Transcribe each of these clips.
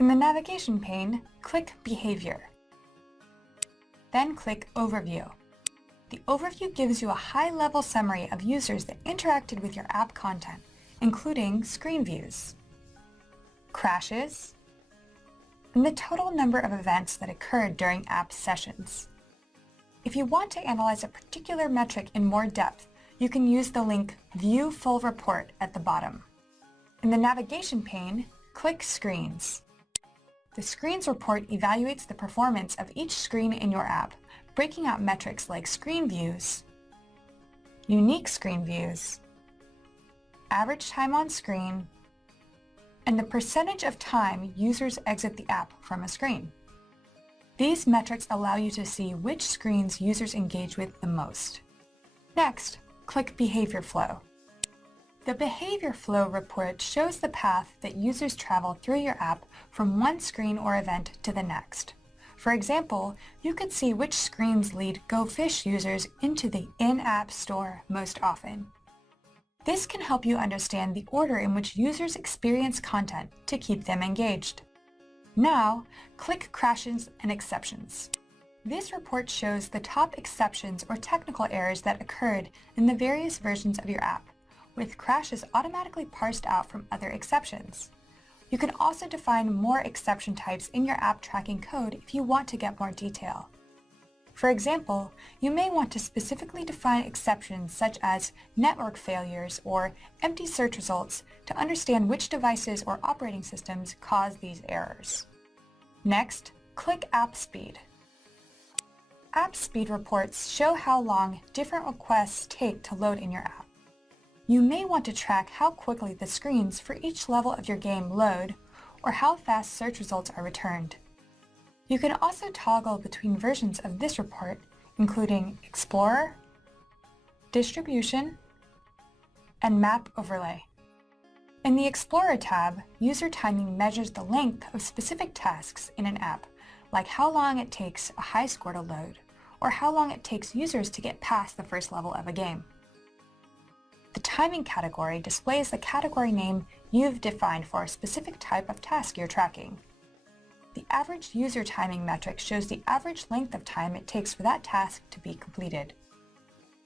In the navigation pane, click Behavior. Then click Overview. The overview gives you a high-level summary of users that interacted with your app content, including screen views, crashes, and the total number of events that occurred during app sessions. If you want to analyze a particular metric in more depth, you can use the link View Full Report at the bottom. In the navigation pane, click Screens. The Screens report evaluates the performance of each screen in your app, breaking out metrics like screen views, unique screen views, average time on screen, and the percentage of time users exit the app from a screen. These metrics allow you to see which screens users engage with the most. Next, click Behavior Flow. The Behavior Flow report shows the path that users travel through your app from one screen or event to the next. For example, you could see which screens lead Go Fish users into the in-app store most often. This can help you understand the order in which users experience content to keep them engaged. Now, click Crashes and Exceptions. This report shows the top exceptions or technical errors that occurred in the various versions of your app, with crashes automatically parsed out from other exceptions. You can also define more exception types in your app tracking code if you want to get more detail. For example, you may want to specifically define exceptions such as network failures or empty search results to understand which devices or operating systems cause these errors. Next, click App Speed. App Speed reports show how long different requests take to load in your app. You may want to track how quickly the screens for each level of your game load, or how fast search results are returned. You can also toggle between versions of this report, including Explorer, Distribution, and Map Overlay. In the Explorer tab, user timing measures the length of specific tasks in an app, like how long it takes a high score to load, or how long it takes users to get past the first level of a game. The timing category displays the category name you've defined for a specific type of task you're tracking. The average user timing metric shows the average length of time it takes for that task to be completed.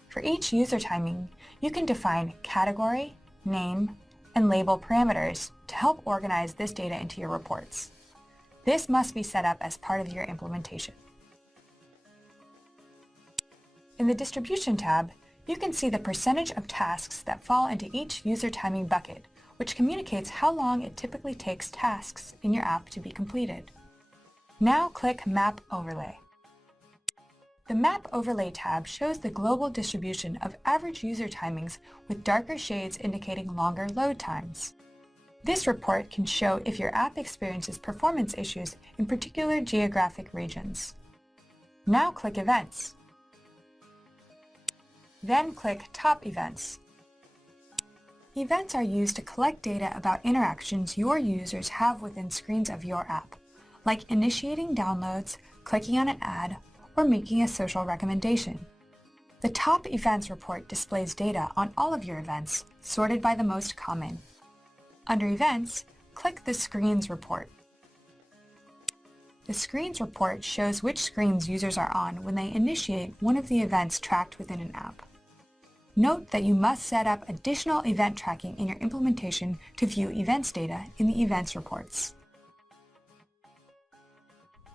For each user timing, you can define category, name, and label parameters to help organize this data into your reports. This must be set up as part of your implementation. In the Distribution tab, you can see the percentage of tasks that fall into each user timing bucket, which communicates how long it typically takes tasks in your app to be completed. Now click Map Overlay. The Map Overlay tab shows the global distribution of average user timings with darker shades indicating longer load times. This report can show if your app experiences performance issues in particular geographic regions. Now click Events. Then click Top Events. Events are used to collect data about interactions your users have within screens of your app, like initiating downloads, clicking on an ad, or making a social recommendation. The Top Events report displays data on all of your events, sorted by the most common. Under Events, click the Screens report. The Screens report shows which screens users are on when they initiate one of the events tracked within an app. Note that you must set up additional event tracking in your implementation to view events data in the events reports.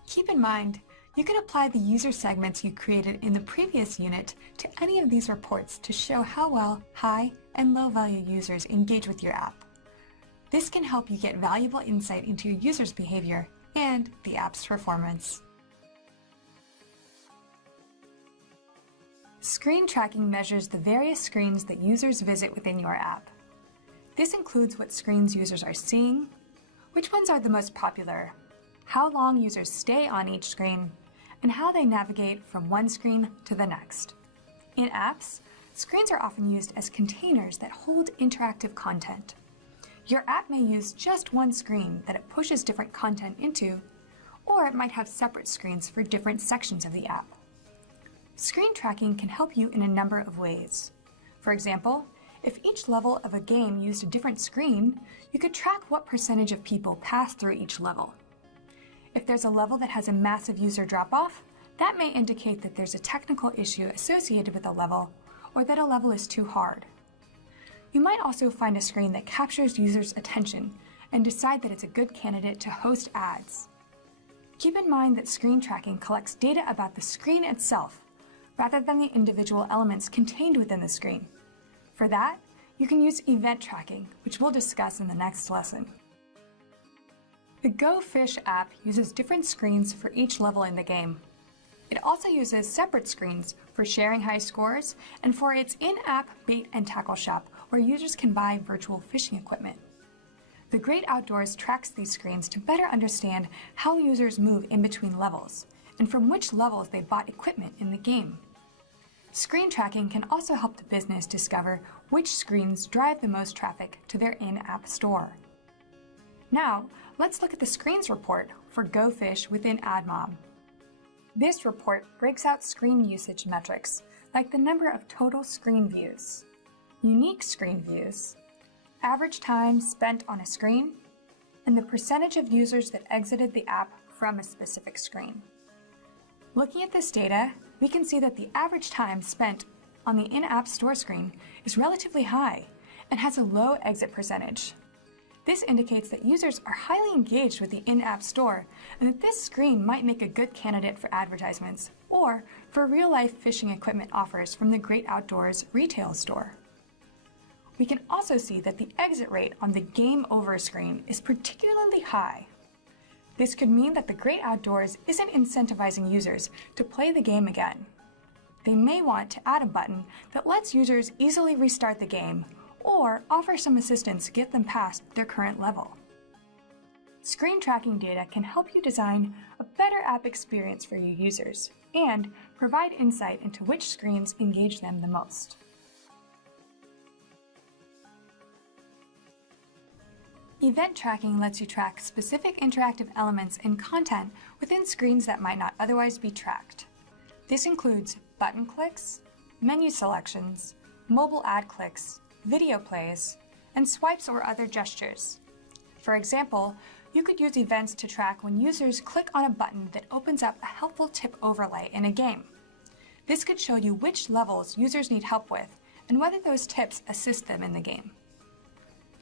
Keep in mind, you can apply the user segments you created in the previous unit to any of these reports to show how well high and low value users engage with your app. This can help you get valuable insight into your users' behavior and the app's performance. Screen tracking measures the various screens that users visit within your app. This includes what screens users are seeing, which ones are the most popular, how long users stay on each screen, and how they navigate from one screen to the next. In apps, screens are often used as containers that hold interactive content. Your app may use just one screen that it pushes different content into, or it might have separate screens for different sections of the app. Screen tracking can help you in a number of ways. For example, if each level of a game used a different screen, you could track what percentage of people pass through each level, If there's a level that has a massive user drop-off, that may indicate that there's a technical issue associated with a level, or that a level is too hard. You might also find a screen that captures users' attention and decide that it's a good candidate to host ads. Keep in mind that screen tracking collects data about the screen itself, rather than the individual elements contained within the screen. For that, you can use event tracking, which we'll discuss in the next lesson. The Go Fish app uses different screens for each level in the game. It also uses separate screens for sharing high scores and for its in-app bait and tackle shop, where users can buy virtual fishing equipment. The Great Outdoors tracks these screens to better understand how users move in between levels, and from which levels they bought equipment in the game. Screen tracking can also help the business discover which screens drive the most traffic to their in-app store. Now, let's look at the screens report for Go Fish within AdMob. This report breaks out screen usage metrics, like the number of total screen views, unique screen views, average time spent on a screen, and the percentage of users that exited the app from a specific screen. Looking at this data, we can see that the average time spent on the in-app store screen is relatively high and has a low exit percentage. This indicates that users are highly engaged with the in-app store and that this screen might make a good candidate for advertisements or for real-life fishing equipment offers from the Great Outdoors retail store. We can also see that the exit rate on the Game Over screen is particularly high. This could mean that the Great Outdoors isn't incentivizing users to play the game again. They may want to add a button that lets users easily restart the game or offer some assistance to get them past their current level. Screen tracking data can help you design a better app experience for your users and provide insight into which screens engage them the most. Event tracking lets you track specific interactive elements and content within screens that might not otherwise be tracked. This includes button clicks, menu selections, mobile ad clicks, video plays, and swipes or other gestures. For example, you could use events to track when users click on a button that opens up a helpful tip overlay in a game. This could show you which levels users need help with and whether those tips assist them in the game.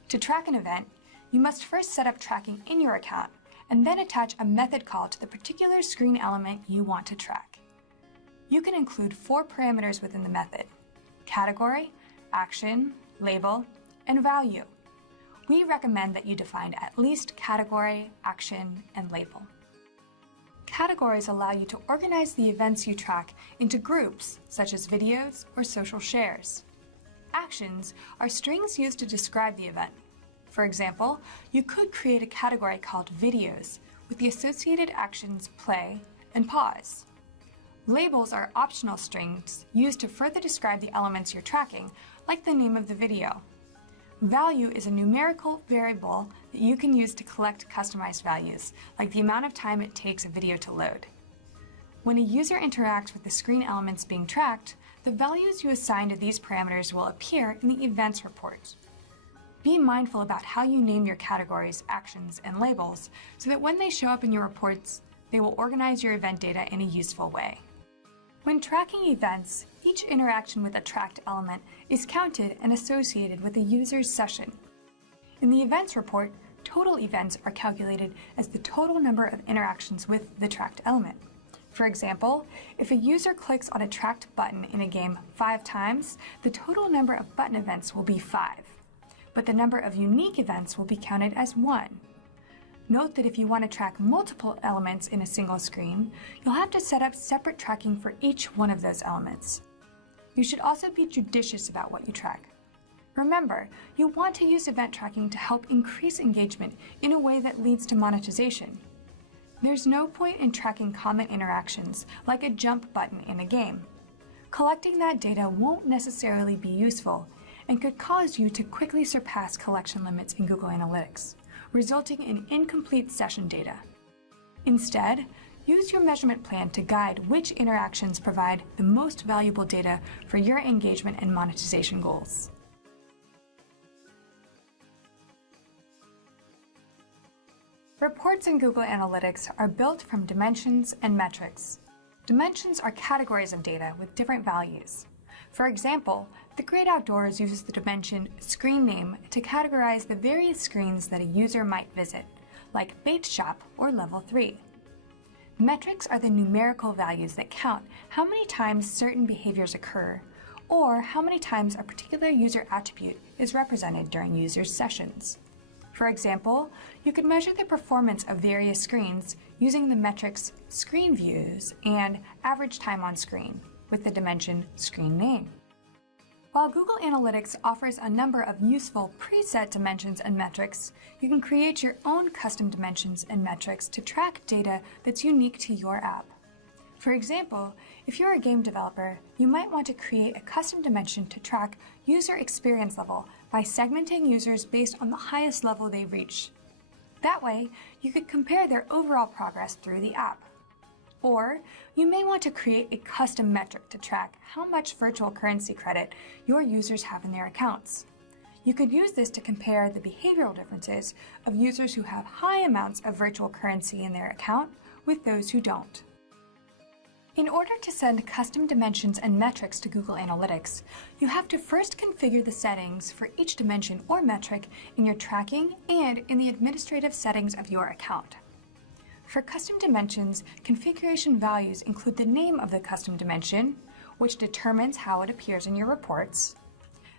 To track an event, you must first set up tracking in your account and then attach a method call to the particular screen element you want to track. You can include 4 parameters within the method: category, action, label, and value. We recommend that you define at least category, action, and label. Categories allow you to organize the events you track into groups, such as videos or social shares. Actions are strings used to describe the event. For example, you could create a category called videos with the associated actions play and pause. Labels are optional strings used to further describe the elements you're tracking, like the name of the video. Value is a numerical variable that you can use to collect customized values, like the amount of time it takes a video to load. When a user interacts with the screen elements being tracked, the values you assign to these parameters will appear in the events report. Be mindful about how you name your categories, actions, and labels so that when they show up in your reports, they will organize your event data in a useful way. When tracking events, each interaction with a tracked element is counted and associated with a user's session. In the events report, total events are calculated as the total number of interactions with the tracked element. For example, if a user clicks on a tracked button in a game 5 times, the total number of button events will be 5. But the number of unique events will be counted as 1. Note that if you want to track multiple elements in a single screen, you'll have to set up separate tracking for each one of those elements. You should also be judicious about what you track. Remember, you want to use event tracking to help increase engagement in a way that leads to monetization. There's no point in tracking common interactions, like a jump button in a game. Collecting that data won't necessarily be useful and could cause you to quickly surpass collection limits in Google Analytics, resulting in incomplete session data. Instead, use your measurement plan to guide which interactions provide the most valuable data for your engagement and monetization goals. Reports in Google Analytics are built from dimensions and metrics. Dimensions are categories of data with different values. For example, the Great Outdoors uses the dimension screen name to categorize the various screens that a user might visit, like bait shop or level 3. Metrics are the numerical values that count how many times certain behaviors occur, or how many times a particular user attribute is represented during users' sessions. For example, you could measure the performance of various screens using the metrics screen views and average time on screen with the dimension screen name. While Google Analytics offers a number of useful preset dimensions and metrics, you can create your own custom dimensions and metrics to track data that's unique to your app. For example, if you're a game developer, you might want to create a custom dimension to track user experience level by segmenting users based on the highest level they reach. That way, you could compare their overall progress through the app. Or, you may want to create a custom metric to track how much virtual currency credit your users have in their accounts. You could use this to compare the behavioral differences of users who have high amounts of virtual currency in their account with those who don't. In order to send custom dimensions and metrics to Google Analytics, you have to first configure the settings for each dimension or metric in your tracking and in the administrative settings of your account. For custom dimensions, configuration values include the name of the custom dimension, which determines how it appears in your reports,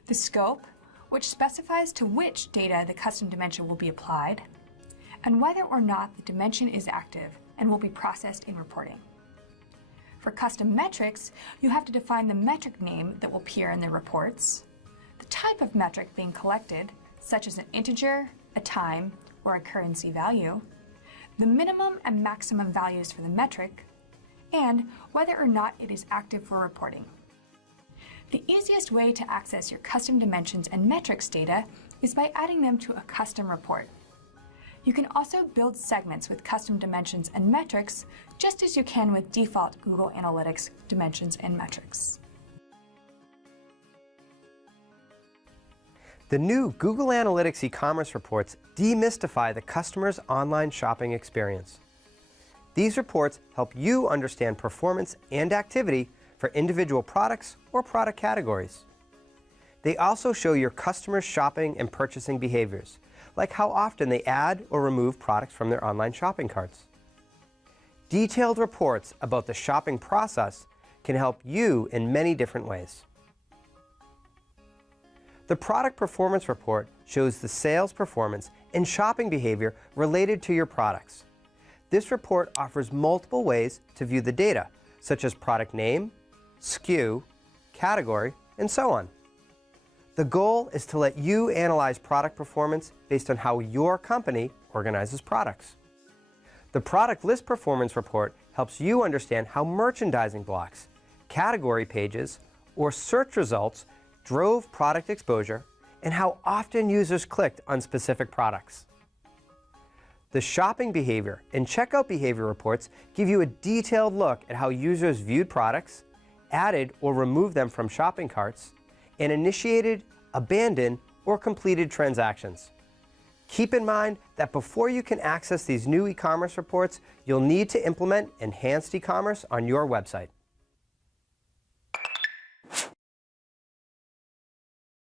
the scope, which specifies to which data the custom dimension will be applied, and whether or not the dimension is active and will be processed in reporting. For custom metrics, you have to define the metric name that will appear in the reports, the type of metric being collected, such as an integer, a time, or a currency value, the minimum and maximum values for the metric, and whether or not it is active for reporting. The easiest way to access your custom dimensions and metrics data is by adding them to a custom report. You can also build segments with custom dimensions and metrics, just as you can with default Google Analytics dimensions and metrics. The new Google Analytics e-commerce reports demystify the customer's online shopping experience. These reports help you understand performance and activity for individual products or product categories. They also show your customers' shopping and purchasing behaviors, like how often they add or remove products from their online shopping carts. Detailed reports about the shopping process can help you in many different ways. The Product Performance Report shows the sales performance and shopping behavior related to your products. This report offers multiple ways to view the data, such as product name, SKU, category, and so on. The goal is to let you analyze product performance based on how your company organizes products. The Product List Performance Report helps you understand how merchandising blocks, category pages, or search results drove product exposure and how often users clicked on specific products. The shopping behavior and checkout behavior reports give you a detailed look at how users viewed products, added or removed them from shopping carts, and initiated, abandoned, or completed transactions. Keep in mind that before you can access these new e-commerce reports, you'll need to implement enhanced e-commerce on your website.